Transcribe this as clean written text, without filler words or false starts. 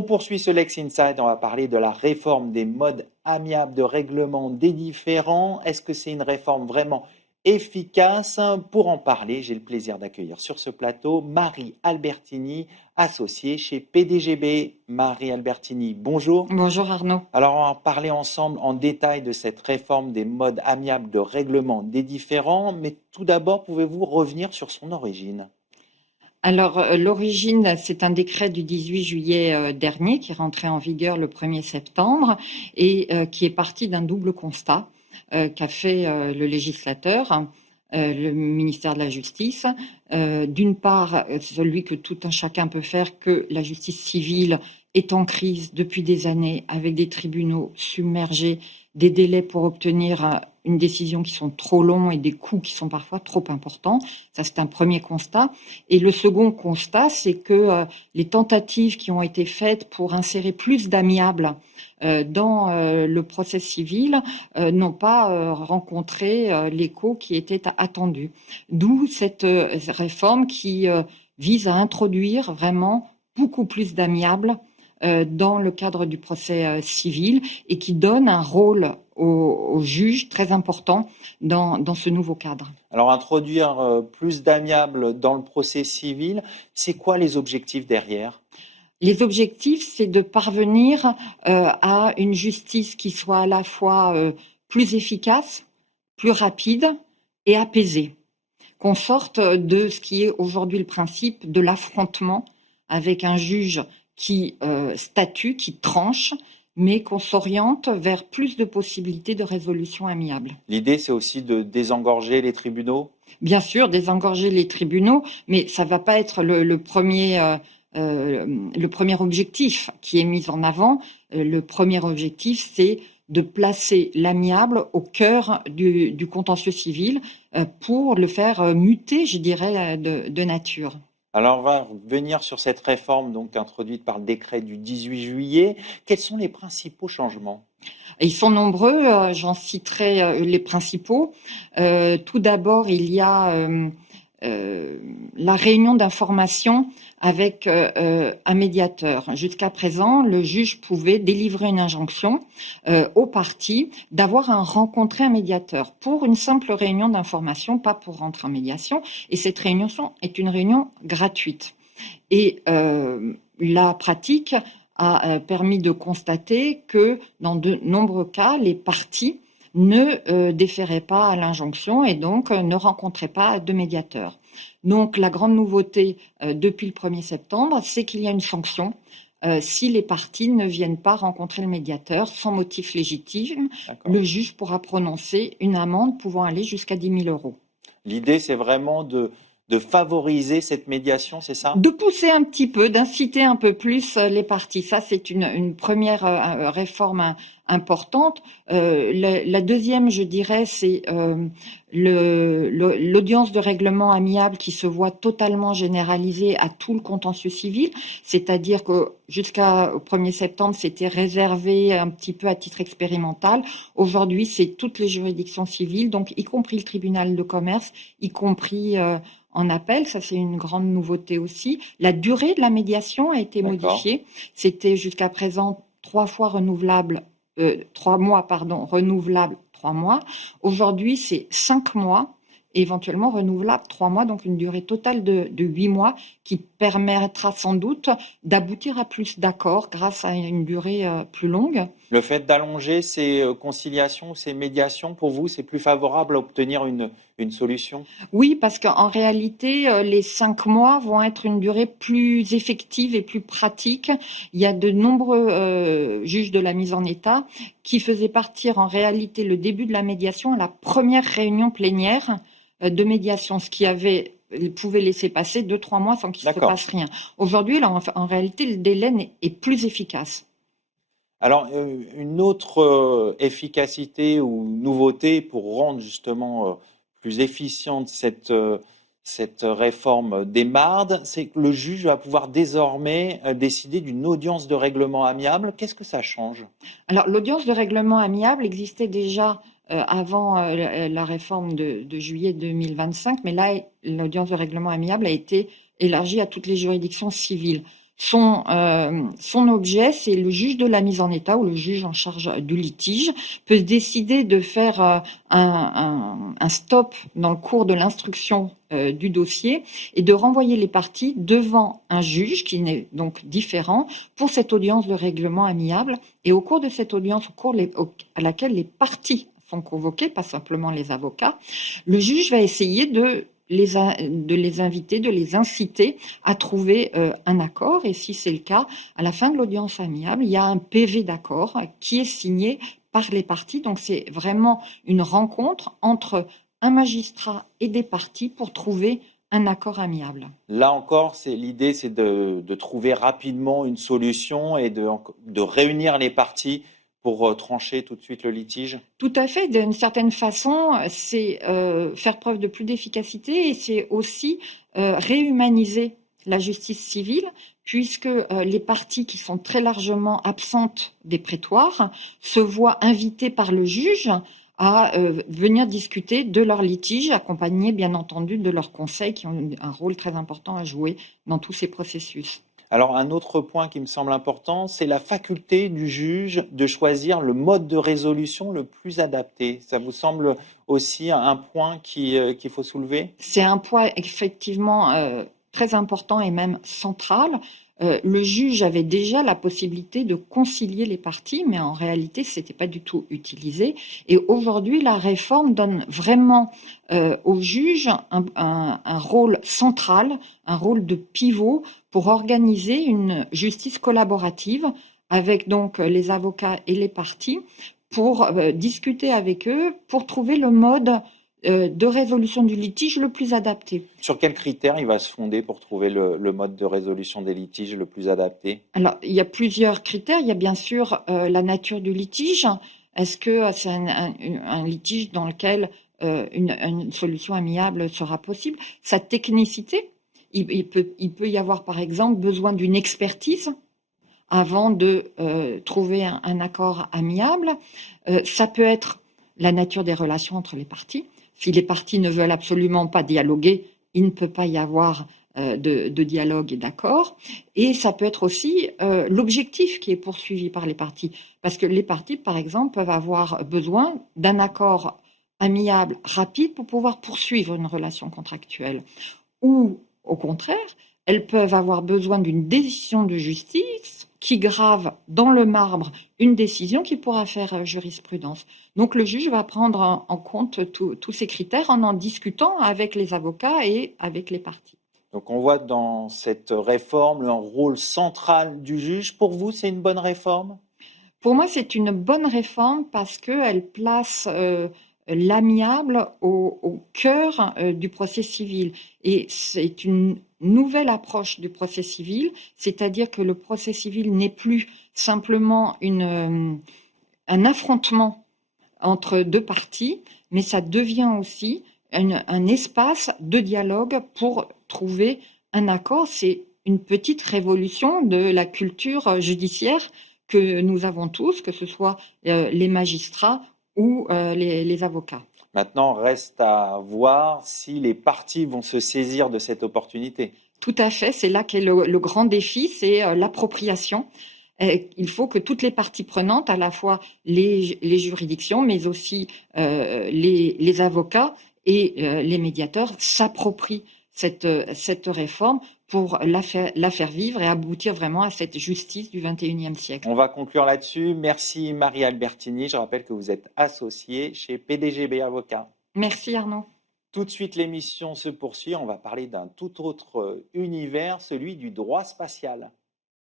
On poursuit ce Lex Inside, on va parler de la réforme des modes amiables de règlement des différends. Est-ce que c'est une réforme vraiment efficace? Pour en parler, j'ai le plaisir d'accueillir sur ce plateau Marie Albertini, associée chez PDGB. Marie Albertini, bonjour. Bonjour Arnaud. Alors, on va parler ensemble en détail de cette réforme des modes amiables de règlement des différends, mais tout d'abord, pouvez-vous revenir sur son origine? Alors, l'origine, c'est un décret du 18 juillet dernier qui est rentré en vigueur le 1er septembre et qui est parti d'un double constat qu'a fait le législateur, le ministère de la Justice. D'une part, celui que tout un chacun peut faire, que la justice civile est en crise depuis des années avec des tribunaux submergés, des délais pour obtenir une décision qui sont trop longs et des coûts qui sont parfois trop importants. Ça, c'est un premier constat. Et le second constat, c'est que les tentatives qui ont été faites pour insérer plus d'amiables dans le procès civil n'ont pas rencontré l'écho qui était attendu. D'où cette réforme qui vise à introduire vraiment beaucoup plus d'amiables dans le cadre du procès civil et qui donne un rôle aux juges très important dans ce nouveau cadre. Alors, introduire plus d'amiables dans le procès civil, c'est quoi les objectifs derrière? Les objectifs, c'est de parvenir à une justice qui soit à la fois plus efficace, plus rapide et apaisée. Qu'on sorte de ce qui est aujourd'hui le principe de l'affrontement avec un juge qui statue, qui tranche, mais qu'on s'oriente vers plus de possibilités de résolution amiable. L'idée, c'est aussi de désengorger les tribunaux? Bien sûr, désengorger les tribunaux, mais ça ne va pas être le premier objectif qui est mis en avant. Le premier objectif, c'est de placer l'amiable au cœur du contentieux civil pour le faire muter, je dirais, de nature. Alors, on va revenir sur cette réforme donc introduite par le décret du 18 juillet. Quels sont les principaux changements? Et ils sont nombreux, j'en citerai les principaux. Tout d'abord, il y a la réunion d'information avec un médiateur. Jusqu'à présent, le juge pouvait délivrer une injonction aux parties d'avoir rencontré un médiateur pour une simple réunion d'information, pas pour rentrer en médiation. Et cette réunion est une réunion gratuite. Et la pratique a permis de constater que dans de nombreux cas, les parties ne déféraient pas à l'injonction et donc ne rencontraient pas de médiateur. Donc la grande nouveauté depuis le 1er septembre, c'est qu'il y a une sanction si les parties ne viennent pas rencontrer le médiateur sans motif légitime. D'accord. Le juge pourra prononcer une amende pouvant aller jusqu'à 10 000 €. L'idée, c'est vraiment de favoriser cette médiation, c'est ça? De pousser un petit peu, d'inciter un peu plus les parties. Ça, c'est une première réforme importante. La deuxième, je dirais, c'est l'audience de règlement amiable qui se voit totalement généralisée à tout le contentieux civil. C'est-à-dire que jusqu'au 1er septembre, c'était réservé un petit peu à titre expérimental. Aujourd'hui, c'est toutes les juridictions civiles, donc y compris le tribunal de commerce, y compris en appel, ça c'est une grande nouveauté aussi. La durée de la médiation a été modifiée. C'était jusqu'à présent 3 mois, renouvelable 3 mois. Aujourd'hui, c'est 5 mois, éventuellement renouvelable 3 mois, donc une durée totale de 8 mois qui permettra sans doute d'aboutir à plus d'accords grâce à une durée plus longue. Le fait d'allonger ces conciliations, ces médiations, pour vous, c'est plus favorable à obtenir une solution? Oui, parce qu'en réalité, les 5 mois vont être une durée plus effective et plus pratique. Il y a de nombreux juges de la mise en état qui faisaient partir en réalité le début de la médiation à la première réunion plénière de médiation, ce qui pouvait laisser passer 2-3 mois sans qu'il se passe rien. Aujourd'hui, en réalité, le délai est plus efficace. Alors, une autre efficacité ou nouveauté pour rendre justement plus efficiente cette réforme des MARD, c'est que le juge va pouvoir désormais décider d'une audience de règlement amiable. Qu'est-ce que ça change? Alors, l'audience de règlement amiable existait déjà avant la réforme de juillet 2025, mais là, l'audience de règlement amiable a été élargie à toutes les juridictions civiles. son objet, c'est le juge de la mise en état ou le juge en charge du litige peut décider de faire un stop dans le cours de l'instruction du dossier et de renvoyer les parties devant un juge qui n'est donc différent pour cette audience de règlement amiable. Et au cours de cette audience, à laquelle les parties sont convoquées, pas simplement les avocats, le juge va essayer de les inviter, de les inciter à trouver un accord. Et si c'est le cas, à la fin de l'audience amiable, il y a un PV d'accord qui est signé par les parties. Donc c'est vraiment une rencontre entre un magistrat et des parties pour trouver un accord amiable. Là encore, l'idée, c'est de trouver rapidement une solution et de réunir les parties pour trancher tout de suite le litige. Tout à fait. D'une certaine façon, c'est faire preuve de plus d'efficacité et c'est aussi réhumaniser la justice civile, puisque les parties qui sont très largement absentes des prétoires se voient invitées par le juge à venir discuter de leur litige, accompagnés bien entendu de leurs conseils qui ont un rôle très important à jouer dans tous ces processus. Alors, un autre point qui me semble important, c'est la faculté du juge de choisir le mode de résolution le plus adapté. Ça vous semble aussi un point qu'il faut soulever? C'est un point effectivement très important et même central. Le juge avait déjà la possibilité de concilier les parties, mais en réalité, ce n'était pas du tout utilisé. Et aujourd'hui, la réforme donne vraiment au juge un rôle central, un rôle de pivot pour organiser une justice collaborative avec donc les avocats et les parties pour discuter avec eux, pour trouver le mode de résolution du litige le plus adapté. Sur quels critères il va se fonder pour trouver le mode de résolution des litiges le plus adapté? Alors, il y a plusieurs critères. Il y a bien sûr la nature du litige. Est-ce que c'est un litige dans lequel une solution amiable sera possible? Sa technicité. Il peut y avoir, par exemple, besoin d'une expertise avant de trouver un accord amiable. Ça peut être la nature des relations entre les parties. Si les parties ne veulent absolument pas dialoguer, il ne peut pas y avoir de dialogue et d'accord. Et ça peut être aussi l'objectif qui est poursuivi par les parties. Parce que les parties, par exemple, peuvent avoir besoin d'un accord amiable rapide pour pouvoir poursuivre une relation contractuelle. Ou, au contraire, elles peuvent avoir besoin d'une décision de justice qui grave dans le marbre une décision qui pourra faire jurisprudence. Donc le juge va prendre en compte tous ces critères en discutant avec les avocats et avec les parties. Donc on voit dans cette réforme un rôle central du juge. Pour vous, c'est une bonne réforme? Pour moi, c'est une bonne réforme parce qu'elle place l'amiable au cœur du procès civil. Et c'est une nouvelle approche du procès civil, c'est-à-dire que le procès civil n'est plus simplement un affrontement entre deux parties, mais ça devient aussi un espace de dialogue pour trouver un accord. C'est une petite révolution de la culture judiciaire que nous avons tous, que ce soit les magistrats ou les avocats. Maintenant, reste à voir si les parties vont se saisir de cette opportunité. Tout à fait, c'est là qu'est le grand défi, c'est l'appropriation. Il faut que toutes les parties prenantes, à la fois les juridictions, mais aussi les avocats et les médiateurs, s'approprient cette réforme pour la faire vivre et aboutir vraiment à cette justice du XXIe siècle. On va conclure là-dessus. Merci Marie Albertini. Je rappelle que vous êtes associée chez PDGB Avocats. Merci Arnaud. Tout de suite, l'émission se poursuit. On va parler d'un tout autre univers, celui du droit spatial.